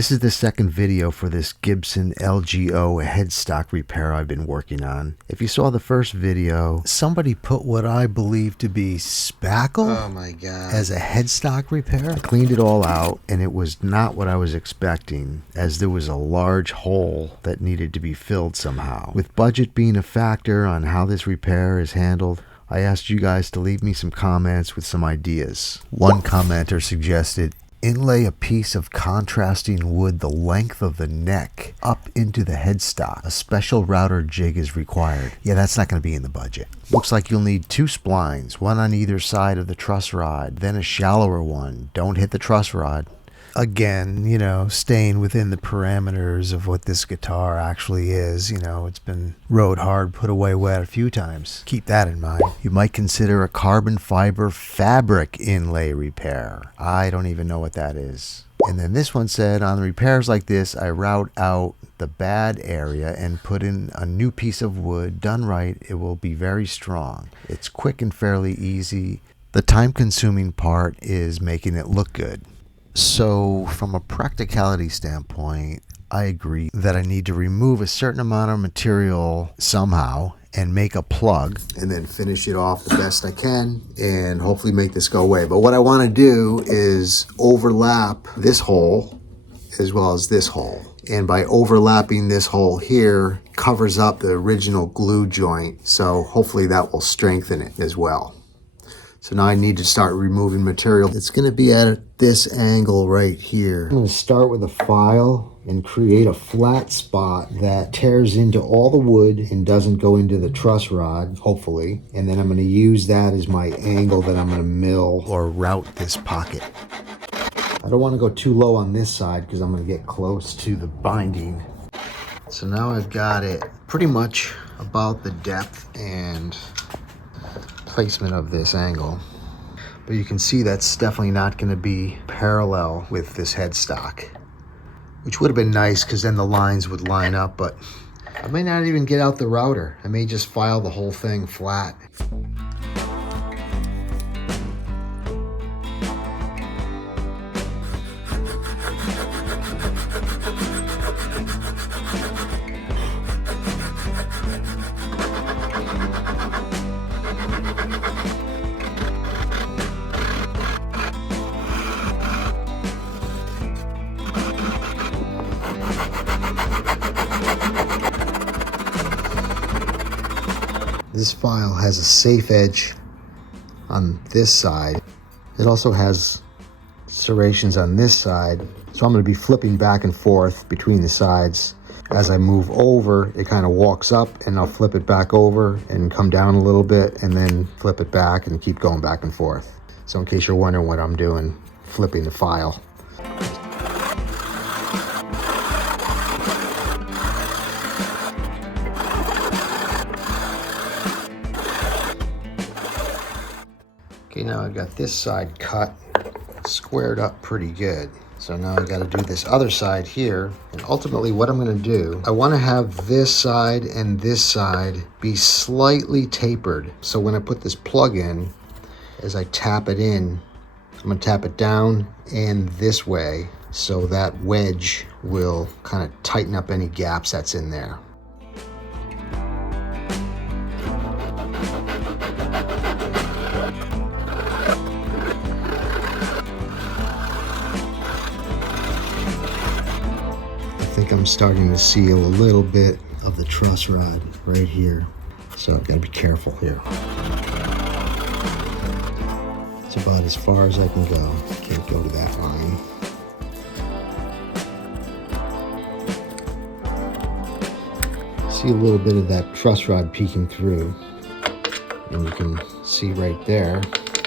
This is the second video for this Gibson LG-0 headstock repair I've been working on. If you saw the first video, somebody put what I believe to be spackle as a headstock repair. I cleaned it all out and it was not what I was expecting, as there was a large hole that needed to be filled somehow. With budget being a factor on how this repair is handled, I asked you guys to leave me some comments with some ideas. One commenter suggested inlay a piece of contrasting wood the length of the neck up into the headstock. A special router jig is required. Yeah, that's not going to be in the budget. Looks like you'll need 2 splines, one on either side of the truss rod, then a shallower one. Don't hit the truss rod. Again, you know, staying within the parameters of what this guitar actually is. You know, it's been rode hard, put away wet a few times. Keep that in mind. You might consider a carbon fiber fabric inlay repair. I don't even know what that is. And then this one said, on repairs like this, I route out the bad area and put in a new piece of wood. Done right, it will be very strong. It's quick and fairly easy. The time-consuming part is making it look good. So from a practicality standpoint, I agree that I need to remove a certain amount of material somehow and make a plug and then finish it off the best I can and hopefully make this go away. But what I want to do is overlap this hole as well as this hole. And by overlapping this hole here, covers up the original glue joint. So hopefully that will strengthen it as well. So now I need to start removing material. It's going to be at this angle right here. I'm going to start with a file and create a flat spot that tears into all the wood and doesn't go into the truss rod, hopefully. And then I'm going to use that as my angle that I'm going to mill or route this pocket. I don't want to go too low on this side because I'm going to get close to the binding. So now I've got it pretty much about the depth and placement of this angle, but you can see that's definitely not going to be parallel with this headstock, which would have been nice because then the lines would line up. But I may not even get out the router. I may just file the whole thing flat. This file has a safe edge on this side. It also has serrations on this side. So I'm going to be flipping back and forth between the sides. As I move over, it kind of walks up and I'll flip it back over and come down a little bit and then flip it back and keep going back and forth. So in case you're wondering what I'm doing, flipping the file. Okay, now I've got this side cut, squared up pretty good. So now I got to do this other side here. And ultimately what I'm going to do, I want to have this side and this side be slightly tapered. So when I put this plug in, as I tap it in, I'm going to tap it down and this way. So that wedge will kind of tighten up any gaps that's in there. I think I'm starting to seal a little bit of the truss rod right here. So I've got to be careful here. It's about as far as I can go. Can't go to that line. See a little bit of that truss rod peeking through. And you can see right there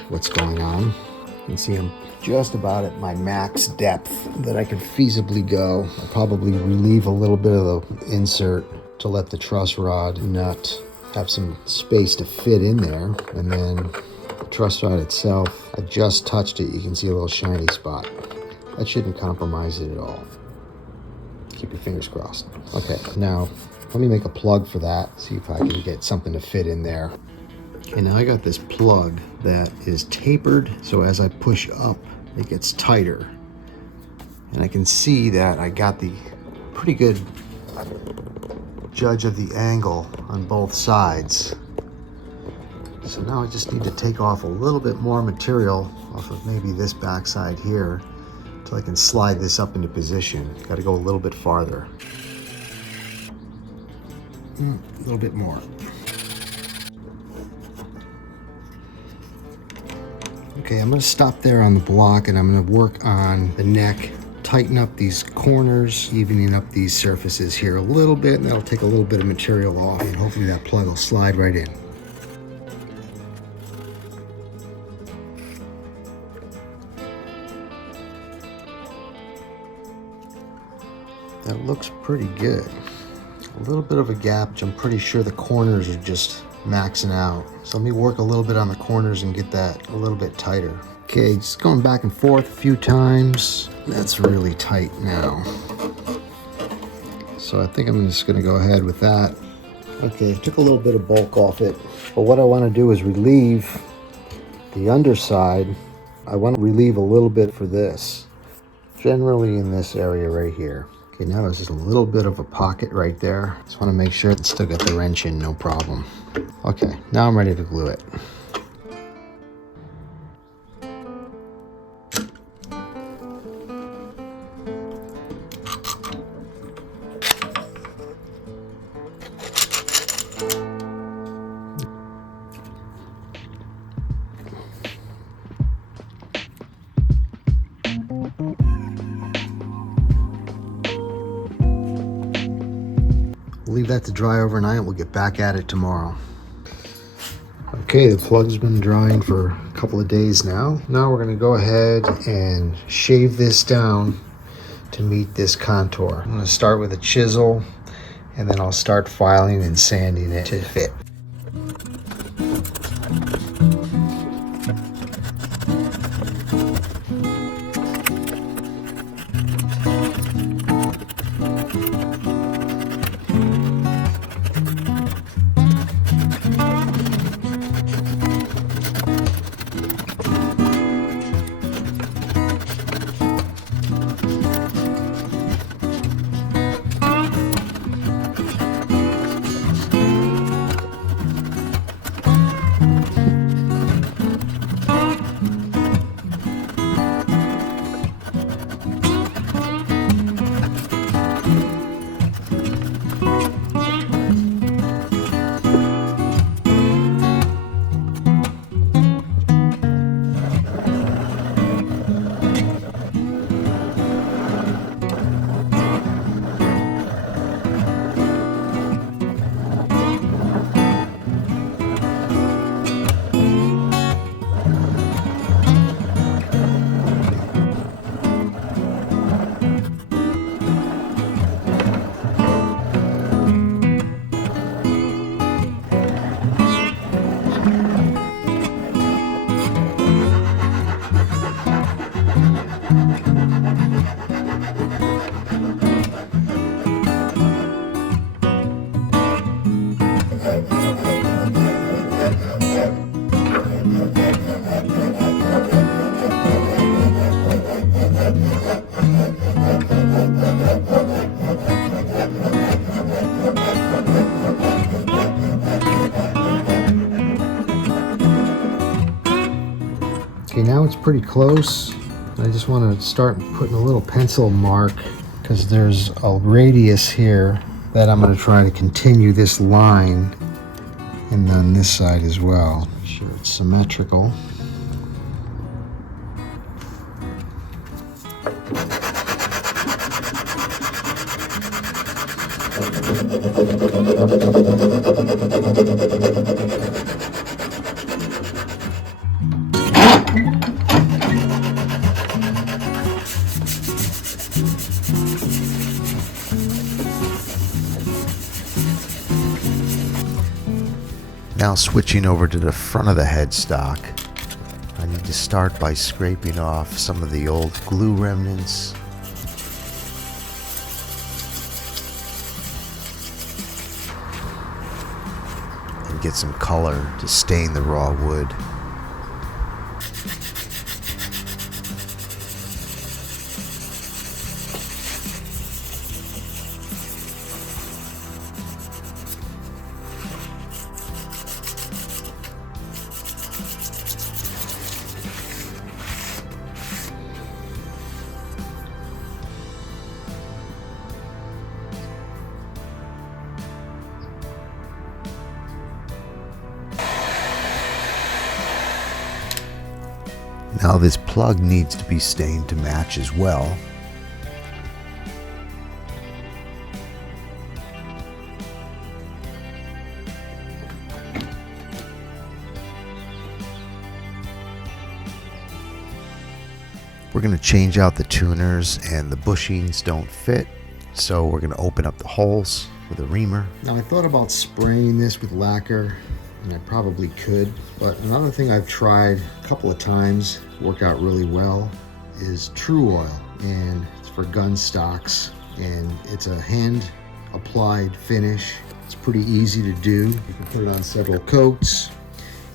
what's going on. You can see I'm just about at my max depth that I could feasibly go. I'll probably relieve a little bit of the insert to let the truss rod nut have some space to fit in there. And then the truss rod itself, I just touched it. You can see a little shiny spot. That shouldn't compromise it at all. Keep your fingers crossed. Okay, now let me make a plug for that. See if I can get something to fit in there. Okay, now I got this plug that is tapered, so as I push up, it gets tighter. And I can see that I got the pretty good judge of the angle on both sides. So now I just need to take off a little bit more material off of maybe this backside here until I can slide this up into position. Got to go a little bit farther. A little bit more. Okay, I'm going to stop there on the block and I'm going to work on the neck, tighten up these corners, evening up these surfaces here a little bit, and that'll take a little bit of material off, and hopefully that plug will slide right in. That looks pretty good. A little bit of a gap, which I'm pretty sure the corners are just maxing out. So let me work a little bit on the corners and get that a little bit tighter. Okay, just going back and forth a few times. That's really tight now. So I think I'm just gonna go ahead with that. Okay, took a little bit of bulk off it. But what I wanna do is relieve the underside. I wanna relieve a little bit for this. Generally in this area right here. Okay, now there's just a little bit of a pocket right there. Just want to make sure it's still got the wrench in, no problem. Okay, now I'm ready to glue it. Leave that to dry overnight. We'll get back at it tomorrow. Okay, the plug's been drying for a couple of days now. Now we're going to go ahead and shave this down to meet this contour. I'm going to start with a chisel, and then I'll start filing and sanding it to fit. Okay, now it's pretty close. I just want to start putting a little pencil mark because there's a radius here that I'm going to try to continue this line, and then this side as well. Make sure it's symmetrical. Now switching over to the front of the headstock, I need to start by scraping off some of the old glue remnants. And get some color to stain the raw wood. Now this plug needs to be stained to match as well. We're going to change out the tuners, and the bushings don't fit, so we're going to open up the holes with a reamer. Now I thought about spraying this with lacquer, and I probably could, but another thing I've tried a couple of times, worked out really well, is Tru-Oil, and it's for gun stocks, and it's a hand applied finish. It's pretty easy to do. You can put it on several coats.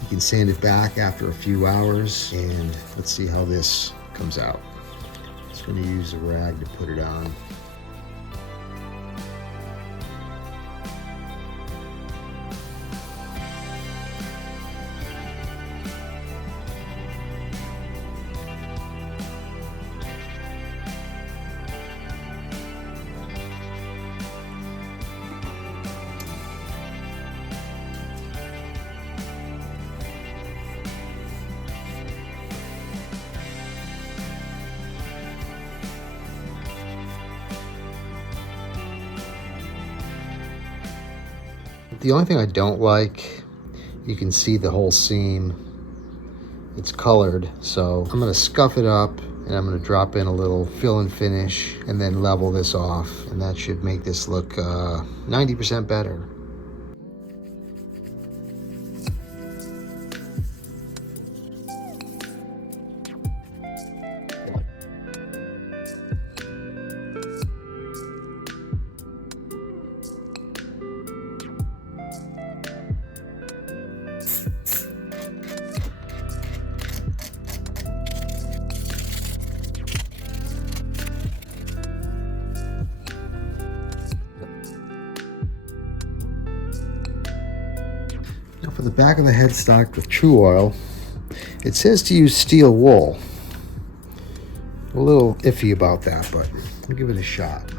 You can sand it back after a few hours, and let's see how this comes out. Just going to use a rag to put it on. The only thing I don't like, you can see the whole seam, it's colored, so I'm going to scuff it up and I'm going to drop in a little fill and finish and then level this off, and that should make this look 90% better. Now for the back of the headstock with Tru-Oil, it says to use steel wool. A little iffy about that, but we'll give it a shot.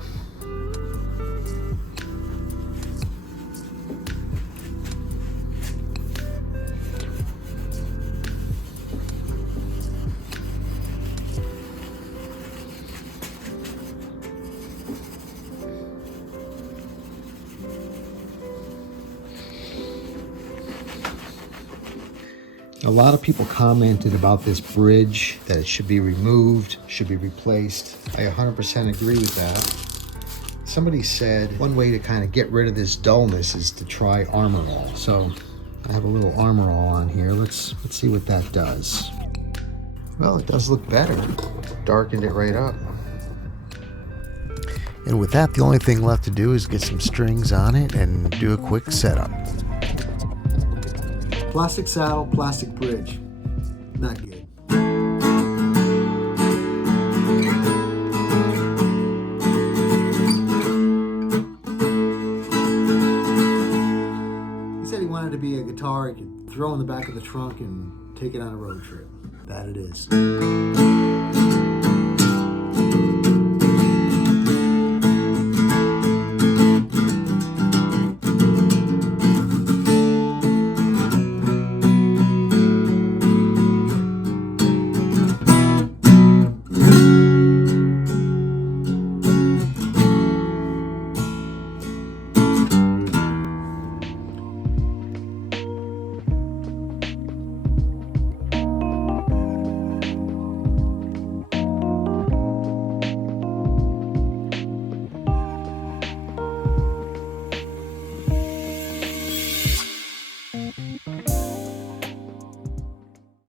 A lot of people commented about this bridge, that it should be removed, should be replaced. I 100% agree with that. Somebody said one way to kind of get rid of this dullness is to try Armor All. So I have a little Armor All on here. Let's see what that does. Well, it does look better. Darkened it right up. And with that, the only thing left to do is get some strings on it and do a quick setup. Plastic saddle, plastic bridge. Not good. He said he wanted to be a guitar he could throw in the back of the trunk and take it on a road trip. That it is.